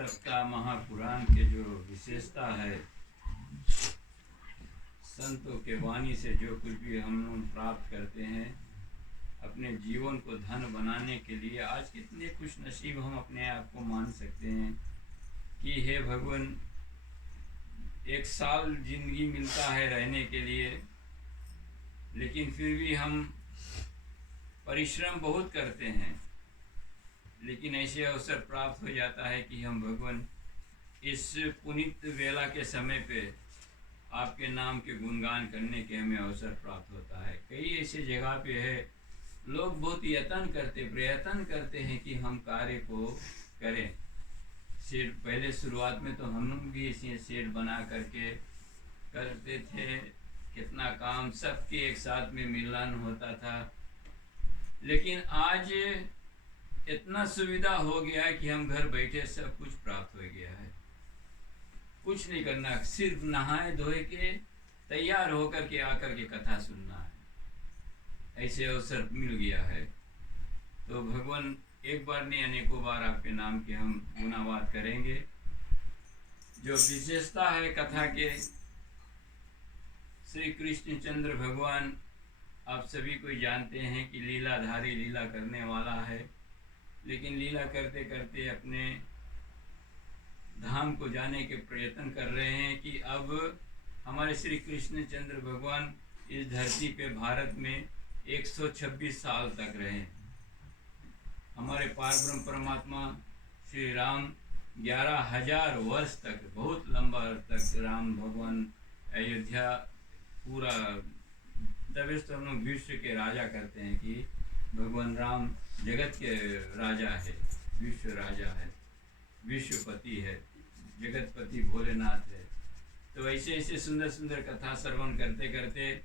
सप्ताह महापुराण के जो विशेषता है, संतों के वाणी से जो कुछ भी हम लोग प्राप्त करते हैं अपने जीवन को धन बनाने के लिए, आज कितने खुश नसीब हम अपने आप को मान सकते हैं कि हे भगवान, 1 साल जिंदगी मिलता है रहने के लिए, लेकिन फिर भी हम परिश्रम बहुत करते हैं, लेकिन ऐसे अवसर प्राप्त हो जाता है कि हम भगवान इस पुनीत वेला के समय पे आपके नाम के गुणगान करने के हमें अवसर प्राप्त होता है। कई ऐसे जगह पे है लोग बहुत प्रयत्न करते हैं कि हम कार्य को करें। शेड पहले शुरुआत में तो हम लोग भी ऐसे शेड बना करके करते थे, कितना काम सबके एक साथ में मिलन होता था, लेकिन आज इतना सुविधा हो गया है कि हम घर बैठे सब कुछ प्राप्त हो गया है। कुछ नहीं करना, सिर्फ नहाए धोए के तैयार होकर के आकर के कथा सुनना है, ऐसे अवसर मिल गया है। तो भगवान एक बार नहीं अनेकों बार आपके नाम के हम गुणावाद करेंगे। जो विशेषता है कथा के, श्री कृष्ण चंद्र भगवान आप सभी को जानते हैं कि लीलाधारी, लीला करने वाला है, लेकिन लीला करते करते अपने धाम को जाने के प्रयत्न कर रहे हैं कि अब हमारे श्री कृष्ण चंद्र भगवान इस धरती पे भारत में 126 साल तक रहे। हमारे पारब्रह्म परमात्मा श्री राम 11,000 वर्ष तक, बहुत लंबा तक राम भगवान अयोध्या पूरा, तभी तो हम लोग विश्व के राजा करते हैं कि भगवान राम जगत के राजा है, विश्व राजा है, विश्वपति है, जगतपति भोलेनाथ है। तो ऐसे ऐसे सुंदर सुंदर कथा श्रवण करते करते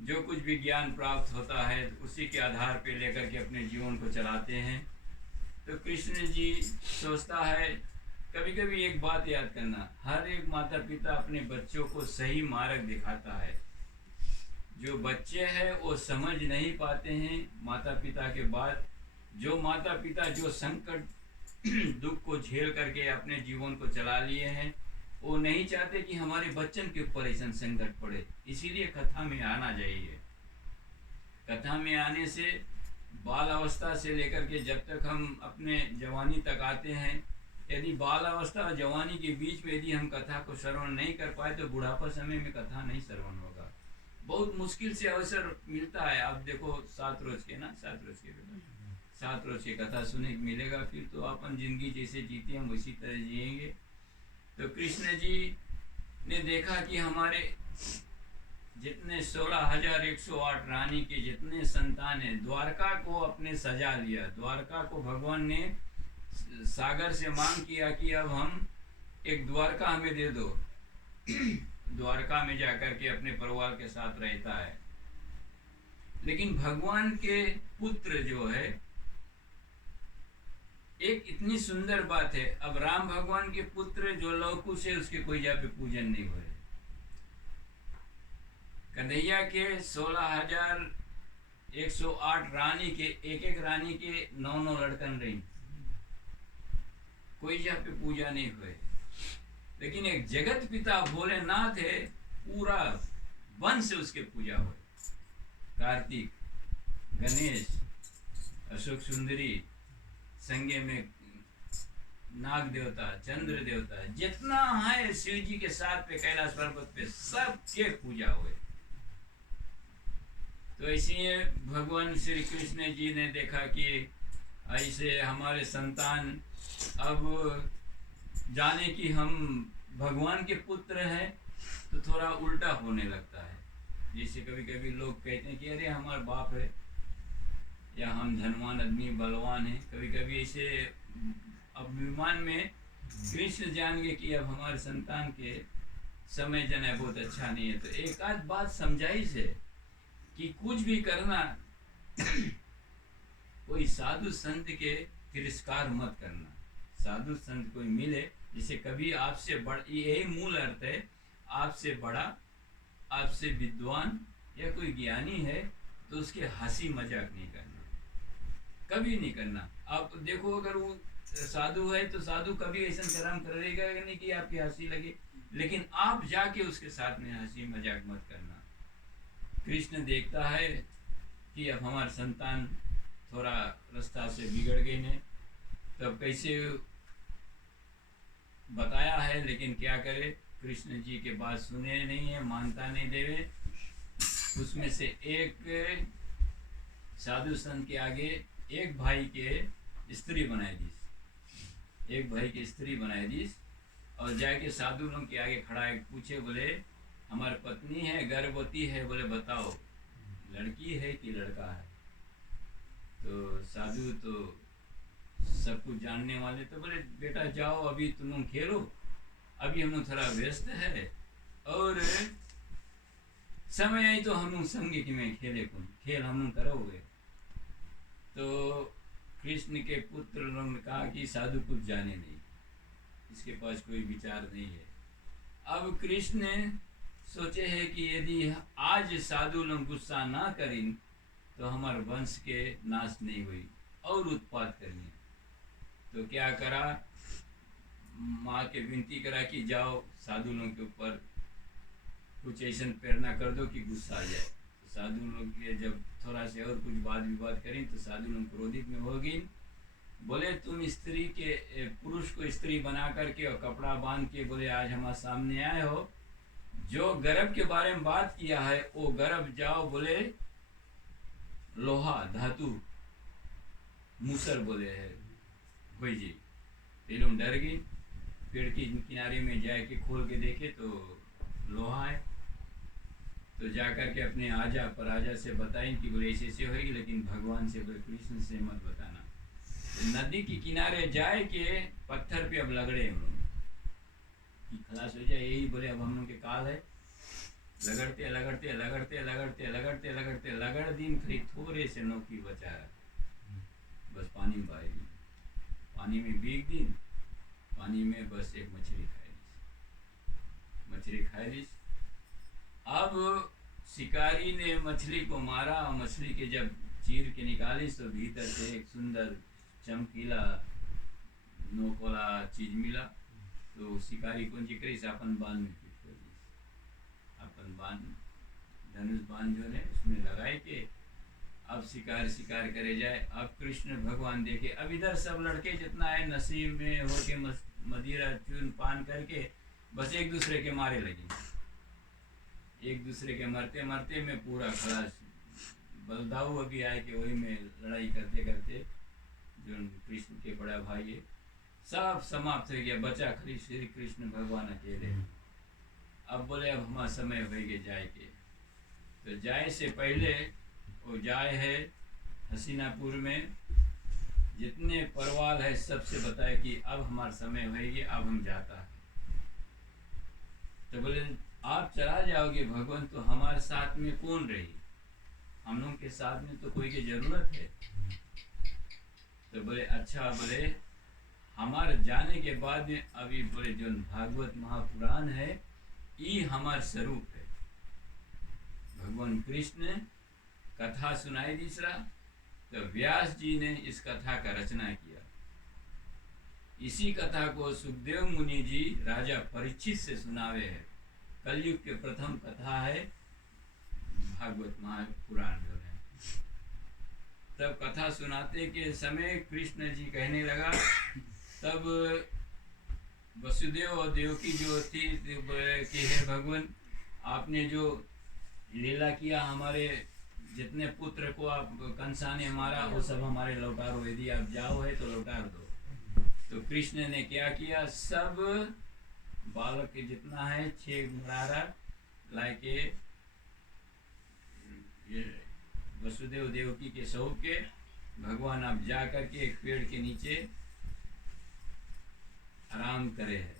जो कुछ भी ज्ञान प्राप्त होता है उसी के आधार पे लेकर के अपने जीवन को चलाते हैं। तो कृष्ण जी सोचता है, कभी कभी एक बात याद करना, हर एक माता पिता अपने बच्चों को सही मार्ग दिखाता है। जो बच्चे हैं वो समझ नहीं पाते हैं माता पिता के बाद। जो माता पिता जो संकट दुख को झेल करके अपने जीवन को चला लिए हैं, वो नहीं चाहते कि हमारे बच्चन के ऊपर ऐसा संकट पड़े, इसीलिए कथा में आना चाहिए। कथा में आने से बाल अवस्था से लेकर के जब तक हम अपने जवानी तक आते हैं, यदि बाल अवस्था और जवानी के बीच में यदि हम कथा को श्रवण नहीं कर पाए तो बुढ़ापा समय में कथा नहीं श्रवण होगा। बहुत मुश्किल से अवसर मिलता है। आप देखो 7 रोज के 7 रोज की कथा सुने मिलेगा, फिर तो अपन जिंदगी जैसे जीते हम उसी तरह जिएंगे। तो कृष्ण जी ने देखा कि हमारे जितने 16,108 रानी के जितने संतान हैं, द्वारका को अपने सजा लिया। द्वारका को भगवान ने सागर से मांग किया कि अब हम एक द्वारका हमें दे दो। द्वारका में जाकर के अपने परिवार के साथ रहता है। लेकिन भगवान के पुत्र जो है, एक इतनी सुंदर बात है, अब राम भगवान के पुत्र जो लवकुश है उसके कोई यहाँ पे पूजन नहीं हो रहे। कन्हैया के 16,108 रानी के एक एक रानी के 9 लड़कन रही, कोई यहाँ पे पूजा नहीं हुए। लेकिन एक जगत पिता भोलेनाथ है, पूरा वंश उसके पूजा हुए। कार्तिक, गणेश, अशोक सुंदरी, संगे में नाग देवता, चंद्र देवता, जितना है शिव जी के साथ पे कैलाश पर्वत पे सबके पूजा हुए। तो ऐसे भगवान श्री कृष्ण जी ने देखा कि ऐसे हमारे संतान अब जाने कि हम भगवान के पुत्र हैं, तो थोड़ा उल्टा होने लगता है। जैसे कभी कभी लोग कहते हैं कि अरे हमारा बाप है, या हम धनवान आदमी बलवान हैं। कभी कभी ऐसे अभिमान में कृष्ण जान गए कि अब हमारे संतान के समय जना बहुत अच्छा नहीं है। तो एक आध बात समझाई से कि कुछ भी करना कोई साधु संत के तिरस्कार मत करना। साधु संत कोई मिले, जिसे कभी आपसे बड़ा, यही मूल अर्थ है, आपसे बड़ा, आपसे विद्वान या कोई ज्ञानी है तो उसके हंसी मजाक नहीं करना, कभी नहीं करना। आप देखो, अगर वो साधु है तो साधु कभी ऐसा कर्म करेगा नहीं कि आपकी हंसी लगे, लेकिन आप जाके उसके साथ में हंसी मजाक मत करना। कृष्ण देखता है कि अब हमारे संतान थोड़ा रास्ता से बिगड़ गए ने, तब कैसे बताया है, लेकिन क्या करे, कृष्ण जी के बात सुने नहीं है, मानता नहीं देवे। उसमें से एक साधु संत के आगे एक भाई के स्त्री बनाई दी, एक भाई की स्त्री बनाई दी, और जाके साधु लोग के आगे खड़ा है, पूछे, बोले हमारी पत्नी है, गर्भवती है, बोले बताओ लड़की है कि लड़का है। तो साधु तो सब कुछ जानने वाले तो बोले बेटा जाओ, अभी तुम लोग खेलो, अभी हम लोग थोड़ा व्यस्त है, और समय आई तो हम लोग संगे कि मैं खेले कौन खेल हम लोग करोगे। तो कृष्ण के पुत्र लोग ने कहा कि साधु कुछ जाने नहीं, इसके पास कोई विचार नहीं है। अब कृष्ण सोचे है कि यदि आज साधु लोग गुस्सा ना करें तो हमारे वंश के नाश नहीं हुई और उत्पात करेंगे। तो क्या करा, माँ के विनती करा कि जाओ साधु लोग के ऊपर कुछ ऐसा प्रेरणा कर दो कि गुस्सा आ जाए। तो साधु लोग के जब थोड़ा से और कुछ वाद विवाद करें तो साधु लोग क्रोधित में हो गई, बोले तुम स्त्री के पुरुष को स्त्री बना करके और कपड़ा बांध के बोले आज हमारे सामने आए हो, जो गर्भ के बारे में बात किया है वो गर्भ जाओ बोले लोहा धातु मूसर बोले है भाई जी। लोग डर गए, पेड़ के किनारे में जाके खोल के देखे तो लोहा है। तो जाकर के अपने आजा पर आजा से बताएं कि बोले ऐसे ऐसे होगी, लेकिन भगवान से बोले कृष्ण से मत बताना। तो नदी के किनारे जाए के पत्थर पे अब लगड़े हम लोग कि खलास हो जाए, यही बोले अब हम लोग के काल है। लगड़ते लगड़ते लगड़ते लगड़ते लगड़ते लगड़ते लगड़ दिन खरी थोड़े से नौकी बचा, बस पानी में बह दी, पानी में बीग दिन, पानी में बस एक मछली खाई ली। अब शिकारी ने मछली को मारा, और मछली के जब चीर के निकाली तो भीतर से एक सुंदर चमकीला नोक वाला चीज मिला। तो शिकारी को जिक्र अपन बांध में फिट कर दी, अपन बांध धनुष बांध जो है उसमें लगाए के अब शिकार करे जाए। अब कृष्ण भगवान देखे, अब इधर सब लड़के जितना है नसीब में होके मदिरा चून पान करके बस एक दूसरे के मारे लगे, एक दूसरे के मरते मरते में पूरा खलास। बलदाऊ अभी आए कि वही में लड़ाई करते करते जो कृष्ण के बड़ा भाई है सब समाप्त हो गया, बचा खरी श्री कृष्ण भगवान अकेले। अब बोले अब हमारा समय हो गया जाए के, तो जाए से पहले वो जाए है हसीनापुर में, जितने परवाल है सबसे बताए कि अब हमारा समय हो गया, अब हम जाता है। तो बोले आप चला जाओगे भगवान, तो हमारे साथ में कौन रही, हम लोग के साथ में तो कोई की जरूरत है। तो बोले अच्छा, बोले हमारे जाने के बाद में अभी बोले जो भागवत महापुराण है ये हमार स्वरूप है। भगवान कृष्ण कथा सुनाई दूसरा, तो व्यास जी ने इस कथा का रचना किया। इसी कथा को सुखदेव मुनि जी राजा परीक्षित से सुनावे है। कलयुग के प्रथम कथा है भागवत महापुराण जो है। तब कथा सुनाते के समय कृष्ण जी कहने लगा, तब वसुदेव और देवकी जो थी कि हे भगवान आपने जो लीला किया, हमारे जितने पुत्र को आप कंसा ने मारा वो सब हमारे लौटारो, यदि आप जाओ है तो लौटार दो। तो कृष्ण ने क्या किया, सब बालक के जितना है 6 मुरारा लाके वसुदेव देवकी के सौंप के भगवान आप जा करके एक पेड़ के नीचे आराम करे है।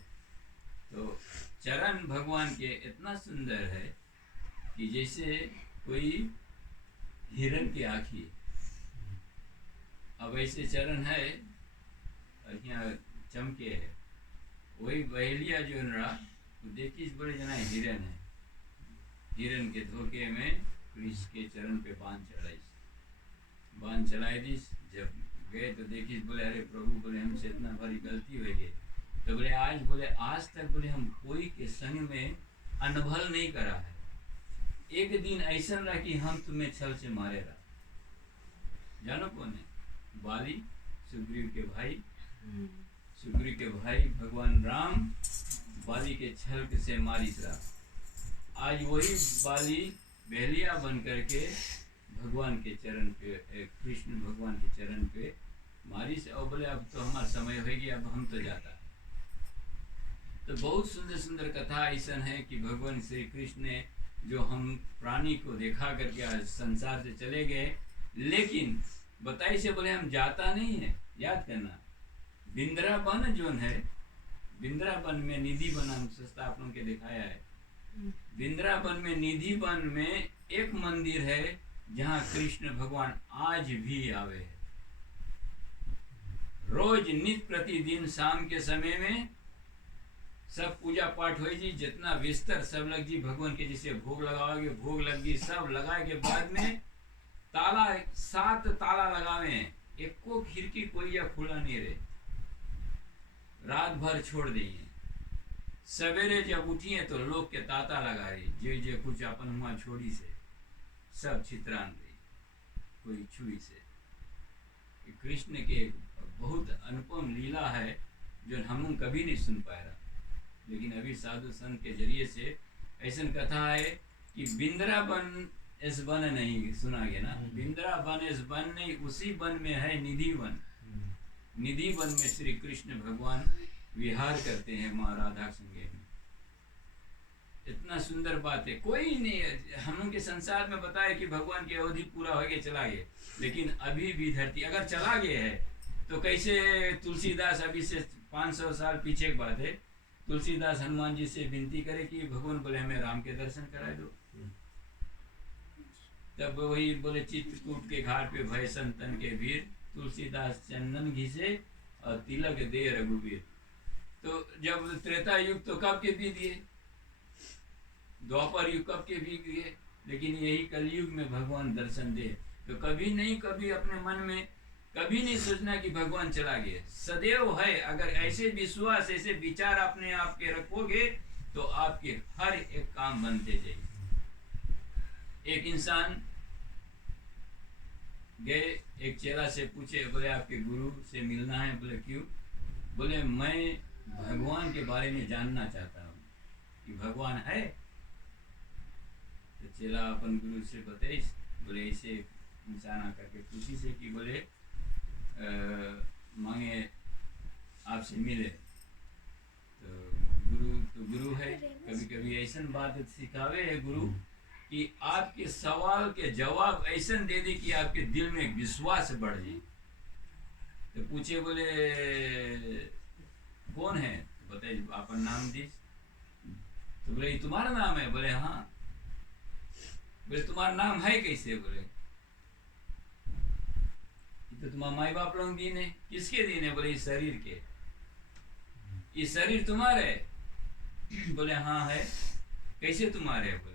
तो चरण भगवान के इतना सुंदर है कि जैसे कोई हिरण की आँखी, अब ऐसे चरण है यहाँ चमके है। वही बहेलिया जो नड़ा देखी बड़े जना हिरण है, हिरण के धोखे में कृष्ण के चरण पे बांध चढ़ाई दी। जब गए तो देखी, बोले अरे प्रभु, बोले हमसे इतना भारी गलती हो गई। तो बोले आज तक बोले हम कोई के संग में अनभल नहीं करा है। एक दिन ऐसा रहा कि हम तुम्हें छल से मारे रहा। जानो कौन है? बाली, सुग्रीव के भाई। सुग्रीव के भाई भगवान राम बाली के छल से मारिस रहा। आज वही बाली बहलिया बन करके भगवान के चरण पे, कृष्ण भगवान के चरण पे मारिस। और बोले अब तो हमारा समय हो गया, अब हम तो जाता। तो बहुत सुंदर सुंदर कथा ऐसा है कि भगवान श्री कृष्ण ने जो हम प्राणी को देखा करके आज संसार से चले गए, लेकिन बताइए से बोले हम जाता नहीं है। याद करना, बिंद्रावन जो है, बिंद्रावन में निधि वन हम सस्ता आप लोगों के दिखाया है। बिंद्रावन में निधि वन में एक मंदिर है जहाँ कृष्ण भगवान आज भी आवे है। रोज नित्य प्रतिदिन शाम के समय में सब पूजा पाठ हो जी, जितना बिस्तर सब लग जी, भगवान के जैसे भोग लगाओगे, भोग लग जी, सब लगाए के बाद में ताला 7 ताला लगावे, एक को खिड़की कोई या खुला नहीं रहे, रात भर छोड़ दिए। सवेरे जब उठिए तो लोग के ताता लगा रही, जे कुछ अपन हुआ छोड़ी से सब छितरान गई, कोई छुई से। कृष्ण के बहुत अनुपम लीला है जो हम कभी नहीं सुन पाए रहा, लेकिन अभी साधु संत के जरिए से ऐसा कथा है कि बिंद्रावन इस वन नहीं सुना गया ना, बिंद्रावन इस वन नहीं, उसी वन में है निधि वन। निधि वन में श्री कृष्ण भगवान विहार करते हैं माँ राधा संगे में। इतना सुंदर बात है, कोई नहीं हम लोग के संसार में बताए कि भगवान की अवधि पूरा हो गया चला गया, लेकिन अभी भी धरती अगर चला गया है तो कैसे तुलसीदास, अभी से 500 साल पीछे की बात है, तुलसीदास हनुमान जी से विनती करे कि भगवान बोले हमें राम के दर्शन करा दो। तब वही बोले चित्रकूट के घाट पे भय संतन के वीर, तुलसीदास चंदन घिसे और तिलक दे रघुवीर। तो जब त्रेता युग तो कब के बीत गए, द्वापर युग कब के बीत गए, लेकिन यही कलयुग में भगवान दर्शन दे। तो कभी नहीं, कभी अपने मन में कभी नहीं सोचना कि भगवान चला गया, सदैव है। अगर ऐसे विश्वास, ऐसे विचार अपने आप के रखोगे तो आपके हर एक काम बनते जाएंगे। एक इंसान गए, एक चेला से पूछे, बोले आपके गुरु से मिलना है। बोले क्यों? बोले मैं भगवान के बारे में जानना चाहता हूँ कि भगवान है। तो चेला अपन गुरु से बताए, बोले ऐसे इंसान आकर के खुशी से कि बोले मांगे आपसे मिले। तो गुरु है। कभी कभी ऐसा बात सिखावे है गुरु कि आपके सवाल के जवाब ऐसा दे दे कि आपके दिल में विश्वास बढ़ जाए। तो पूछे, बोले कौन है? तो बताइए आपका नाम दी। तो बोले तुम्हारा नाम है? बोले हाँ। बोले तुम्हारा नाम है कैसे? बोले तो तुम्हारा माई बाप लोग दीन है। किसके दीन है? बोले इस शरीर के। ये शरीर तुम्हारे है? बोले हाँ है। कैसे तुम्हारे है? बोले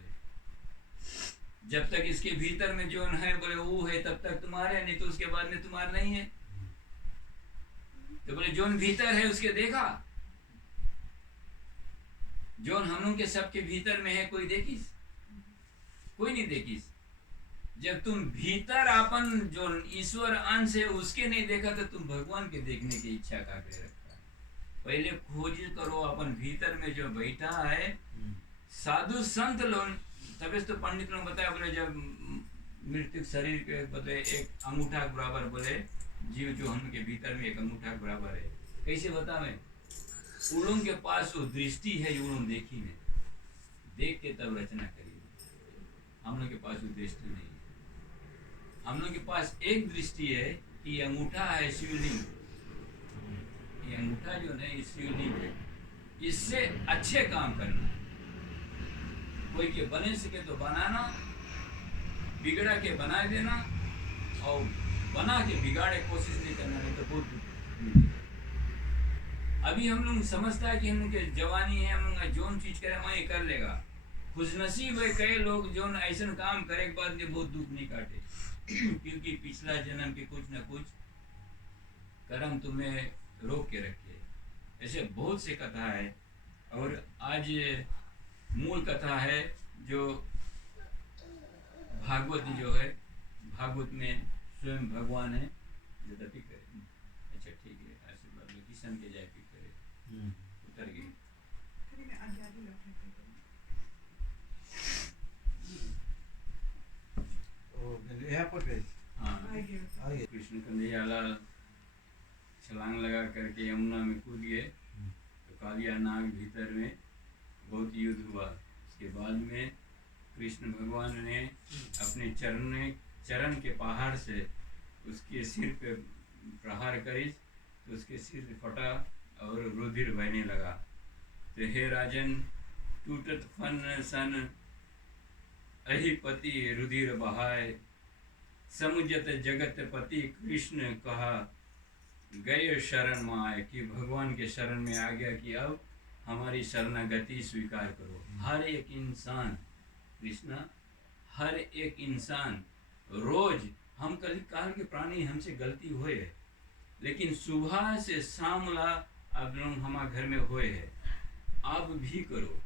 जब तक इसके भीतर में जो है, बोले वो है तब तक तुम्हारे, नहीं तो उसके बाद में तुम्हारा नहीं है। तो बोले जोन भीतर है उसके देखा? जोन हम लोग के सबके भीतर में है कोई देखिस? कोई नहीं देखिस। जब तुम भीतर अपन जो ईश्वर अंश है उसके नहीं देखा तो तुम भगवान के देखने की इच्छा का करे रखता है। पहले खोज करो अपन भीतर में जो बैठा है। साधु संत लोग, तभी तो पंडित लोग बताया, बोले जब मृत्यु शरीर के बोले एक अंगूठा बराबर, बोले जीव जो हम के भीतर में एक अंगूठा बराबर है। कैसे बतावे? उन के पास वो दृष्टि है, उन देखी में देख के तब रचना करिए। हम लोग के पास वो दृष्टि नहीं है। हम लोग के पास एक दृष्टि है कि अंगूठा है शिवलिंग। ये अंगूठा जो है शिवलिंग है, इससे अच्छे काम करना। कोई के बने सके तो बनाना, बिगड़ा के बना देना, और बना के बिगाड़े कोशिश नहीं करना, नहीं तो बहुत। अभी हम लोग समझता है कि हम लोग के जवानी है, हम लोग जोन चीज करे वही कर लेगा। खुशनसीब है कई लोग जो ऐसा काम करे के बाद बहुत दुख नहीं काटे क्योंकि पिछला जन्म के कुछ न कुछ कर्म तुम्हें रोक के रखे। ऐसे बहुत से कथा है। और आज मूल कथा है जो भागवत जो है, भागवत में स्वयं भगवान है जो दपी करे। अच्छा ठीक है, आशीर्वाद लो, किशन के जाए पिक करे। उतर गई। हाँ, कृष्ण कन्हैया लाल छलांग लगा करके यमुना में कूद गए तो कालिया नाग भीतर में बहुत युद्ध हुआ। उसके बाद में कृष्ण भगवान ने अपने चरण के पहाड़ से उसके सिर पे प्रहार करी तो उसके सिर फटा और रुधिर बहने लगा। तो हे राजन, टूटत फन सन अहिपति रुधिर बहाय, समुझत जगत पति कृष्ण कहा गए शरण माए। कि भगवान के शरण में आ गया कि अब हमारी शरणागति स्वीकार करो। हर एक इंसान कृष्णा, हर एक इंसान रोज, हम कभी काल के प्राणी, हमसे गलती हुए है, लेकिन सुबह से शामला अब लोग हमारे घर में हुए है। आप भी करो।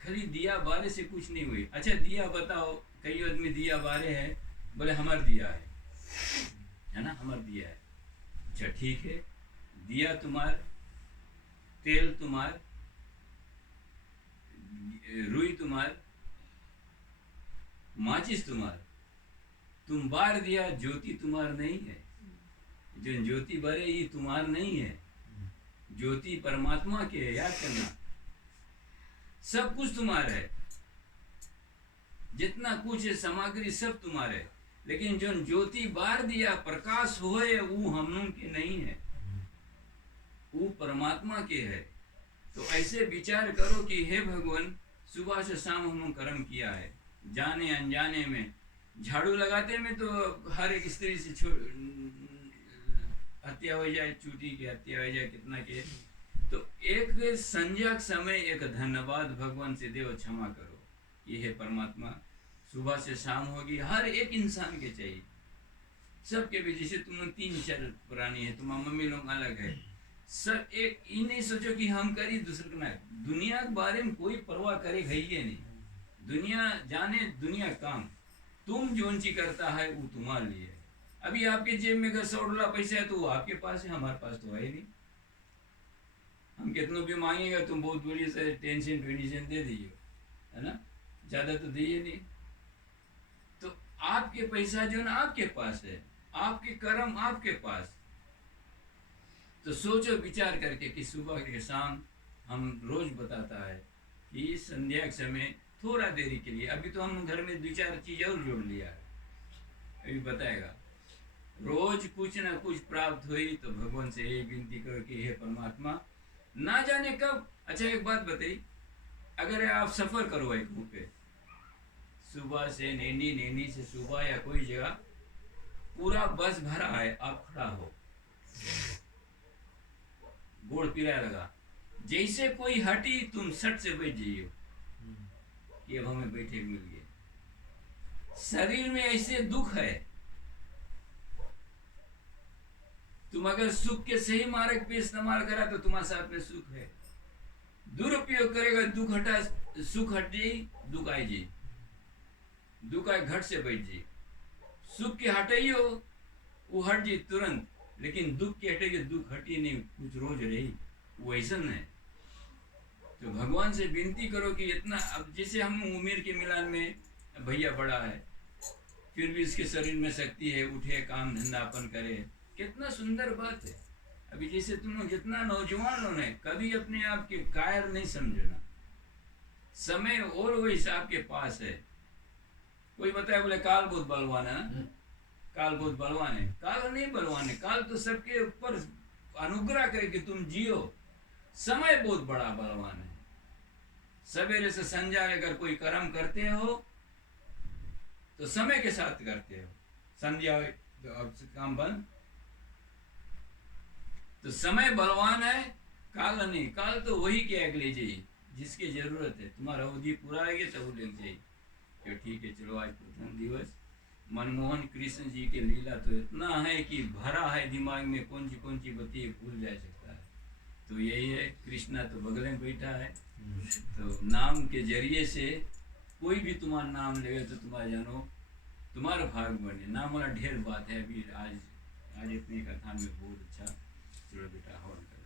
खाली दिया बारे से कुछ नहीं हुई। अच्छा दिया बताओ, कई आदमी दिया बारे है, बोले हमार दिया है ना, हमार दिया है। अच्छा ठीक है, दिया तुम्हार, तेल तुम्हार, रुई तुम्हार, माचिस तुम्हार, तुम बार दिया, ज्योति तुम्हार नहीं है। जो ज्योति बारे ये तुम्हार नहीं है, ज्योति परमात्मा के है, याद करना। सब कुछ तुम्हारा है, जितना कुछ है सामग्री सब तुम्हारे है, लेकिन जो ज्योति बार दिया, प्रकाश होए, वो हम लोग के नहीं है, वो परमात्मा के है। तो ऐसे विचार करो कि हे भगवान, सुबह से शाम हम लोग कर्म किया है, जाने अनजाने में। झाड़ू लगाते में तो हर एक स्त्री से हत्या हो जाए, चूटी की हत्या हो जाए, कितना के। तो एक संध्या समय एक धन्यवाद भगवान से देव, क्षमा करो। ये है परमात्मा, सुबह से शाम होगी, हर एक इंसान के चाहिए। सबके भी, जैसे तुम लोग 3-4 प्राणी है, तुम्हारा मम्मी लोग अलग है, सब एक। ये नहीं सोचो कि हम करी दूसरे को ना। दुनिया के बारे में कोई परवाह करे है नहीं। दुनिया जाने, दुनिया काम, तुम जो ची करता है वो तुम्हारे लिए है। अभी आपके जेब में अगर $100 पैसा है तो वो आपके पास है, हमारे पास तो है नहीं। हम कितनों भी मांगेगा, तुम बहुत बड़ी से टेंशन दे दीजिए, है ना, ज्यादा तो दिए नहीं। तो आपके पैसा जो ना आपके पास है, आपके कर्म आपके पास। तो सोचो विचार करके कि सुबह के शाम हम रोज बताता है कि संध्या के समय थोड़ा देरी के लिए, अभी तो हम घर में 2-4 चीज और जोड़ लिया है, अभी बताएगा। रोज कुछ ना कुछ प्राप्त हुई तो भगवान से यही विनती करो कि हे परमात्मा, ना जाने कब। अच्छा एक बात बताइए, अगर आप सफर करो एक रूप पे, सुबह से नैनी से सुबह या कोई जगह, पूरा बस भरा है, आप खड़ा हो, गोड़ पीरा लगा, जैसे कोई हटी तुम सट से बैठ जाइयो कि अब हमें बैठे मिल गए। शरीर में ऐसे दुख है, तुम अगर सुख के सही मार्ग पे इस्तेमाल करा तो तुम्हारे साथ में सुख है। दुरुपयोग करेगा, दुख हटा, सुख हट जाए, दुख आई जाए, दुख आए घट से बैठ जाए। सुख के हटाइयो वो हट जाए तुरंत, लेकिन दुख के हटाइए दुख हटी नहीं, कुछ रोज रही, वो ऐसा है। तो भगवान से विनती करो कि इतना, अब जैसे हम उम्र के मिलान में भैया बड़ा है, फिर भी इसके शरीर में शक्ति है, उठे काम धंधा अपन करे, कितना सुंदर बात है। अभी जैसे तुम लोग जितना नौजवान लोग हैं, कभी अपने आप के कायर नहीं समझना, समय और वैसा आपके पास है। कोई बताए बोले काल बहुत बलवान है, काल बहुत बलवान है, काल नहीं बलवान है, काल तो सबके ऊपर अनुग्रह करे कि तुम जियो। समय बहुत बड़ा बलवान है। सवेरे से संध्या अगर कोई कर्म करते हो तो समय के साथ करते हो, संध्या तो अब काम बंद, तो समय बलवान है, काल नहीं। काल तो वही के अगले जाइए जिसकी जरूरत है, तुम्हारा अवधि पूरा है तब लग जाइए। तो ठीक है, चलो आज प्रथम दिवस मनमोहन कृष्ण जी के लीला तो इतना है कि भरा है दिमाग में, कौन सी बत्ती भूल जा सकता है। तो यही है, कृष्णा तो बगल में बैठा है। तो नाम के जरिए से कोई भी तुम्हारा नाम लेगा तो तुम्हारा जानो तुम्हारा भाग बने। नाम वाला ढेर बात है। अभी आज इतनी कथा में बहुत अच्छा। चलो बेटा हवन कर।